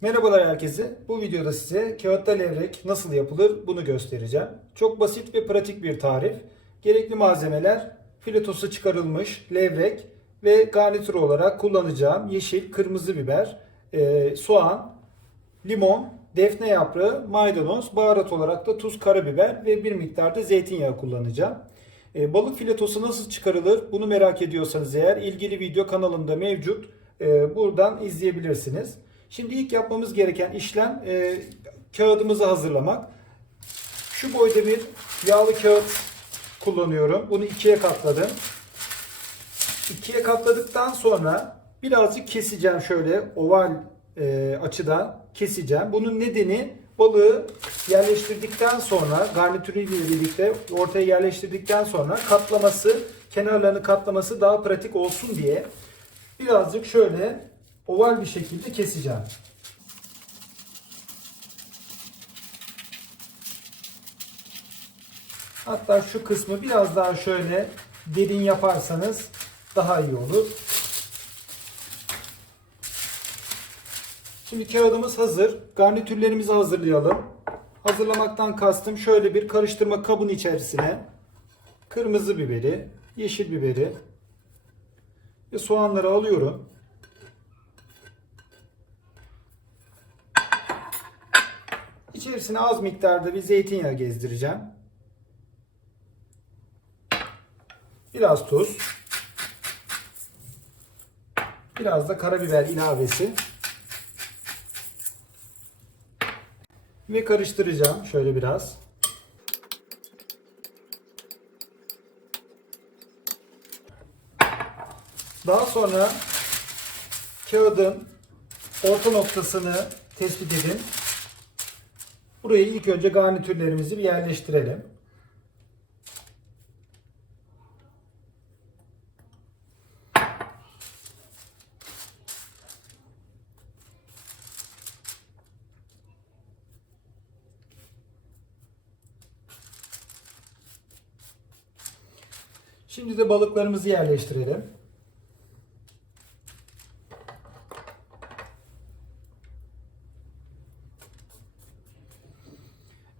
Merhabalar herkese. Bu videoda size kağıtta levrek nasıl yapılır bunu göstereceğim. Çok basit ve pratik bir tarif. Gerekli malzemeler filetosu çıkarılmış levrek ve garnitür olarak kullanacağım yeşil, kırmızı biber, e, soğan, limon, defne yaprağı, maydanoz, baharat olarak da tuz, karabiber ve bir miktar da zeytinyağı kullanacağım. E, balık filetosu nasıl çıkarılır bunu merak ediyorsanız eğer ilgili video kanalımda mevcut. E, buradan izleyebilirsiniz. Şimdi ilk yapmamız gereken işlem e, kağıdımızı hazırlamak. Şu boyda bir yağlı kağıt kullanıyorum. Bunu ikiye katladım. İkiye katladıktan sonra birazcık keseceğim şöyle oval e, açıda keseceğim. Bunun nedeni balığı yerleştirdikten sonra garnitürüyle birlikte ortaya yerleştirdikten sonra katlaması, kenarlarını katlaması daha pratik olsun diye birazcık şöyle oval bir şekilde keseceğim. Hatta şu kısmı biraz daha şöyle derin yaparsanız daha iyi olur. Şimdi kağıdımız hazır. Garnitürlerimizi hazırlayalım. Hazırlamaktan kastım şöyle bir karıştırma kabın içerisine kırmızı biberi, yeşil biberi ve soğanları alıyorum. İçerisine az miktarda bir zeytinyağı gezdireceğim. Biraz tuz. Biraz da karabiber ilavesi. Ve karıştıracağım şöyle biraz. Daha sonra kağıdın orta noktasını tespit edin. Buraya ilk önce garnitürlerimizi bir yerleştirelim. Şimdi de balıklarımızı yerleştirelim.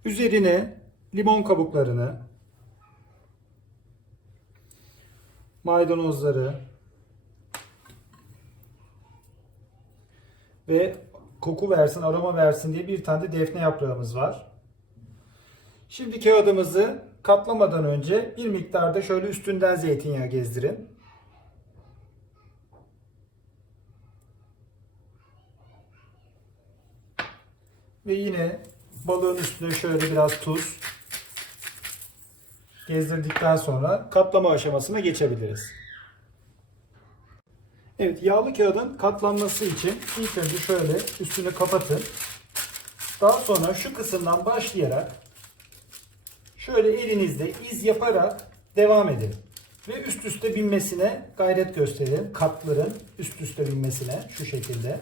Üzerine limon kabuklarını, maydanozları ve koku versin, aroma versin diye bir tane de defne yaprağımız var. Şimdi kağıdımızı katlamadan önce bir miktarda şöyle üstünden zeytinyağı gezdirin. Ve yine balığın üstüne şöyle biraz tuz gezdirdikten sonra katlama aşamasına geçebiliriz. Evet yağlı kağıdın katlanması için ilk önce şöyle üstünü kapatın. Daha sonra şu kısımdan başlayarak şöyle elinizde iz yaparak devam edin. Ve üst üste binmesine gayret gösterin. Katların üst üste binmesine şu şekilde.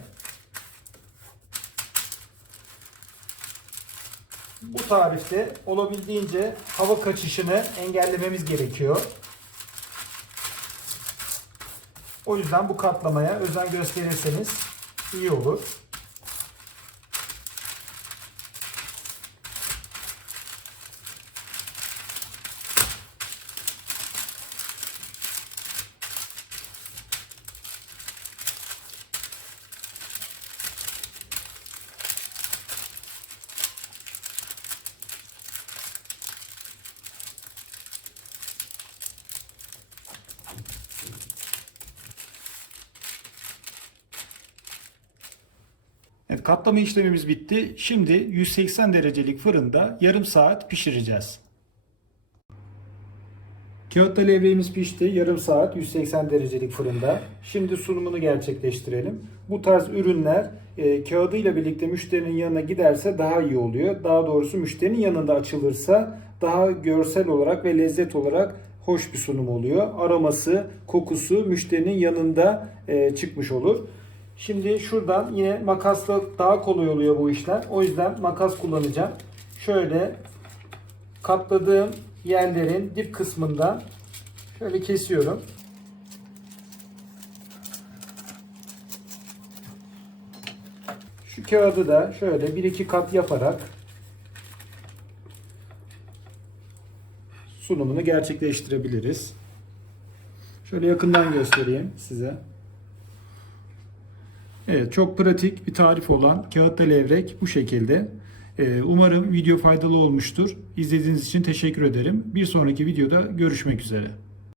Bu tarifte olabildiğince hava kaçışını engellememiz gerekiyor. O yüzden bu katlamaya özen gösterirseniz iyi olur. Evet, katlama işlemimiz bitti. Şimdi 180 derecelik fırında yarım saat pişireceğiz. Kağıtta levreğimiz pişti. Yarım saat 180 derecelik fırında. Şimdi sunumunu gerçekleştirelim. Bu tarz ürünler e, kağıdıyla birlikte müşterinin yanına giderse daha iyi oluyor. Daha doğrusu müşterinin yanında açılırsa daha görsel olarak ve lezzet olarak hoş bir sunum oluyor. Aroması, kokusu müşterinin yanında e, çıkmış olur. Şimdi şuradan yine makasla daha kolay oluyor bu işler. O yüzden makas kullanacağım. Şöyle katladığım yerlerin dip kısmından şöyle kesiyorum. Şu kağıdı da şöyle bir iki kat yaparak sunumunu gerçekleştirebiliriz. Şöyle yakından göstereyim size. Evet çok pratik bir tarif olan kağıtta levrek bu şekilde. Ee, Umarım video faydalı olmuştur. İzlediğiniz için teşekkür ederim. Bir sonraki videoda görüşmek üzere.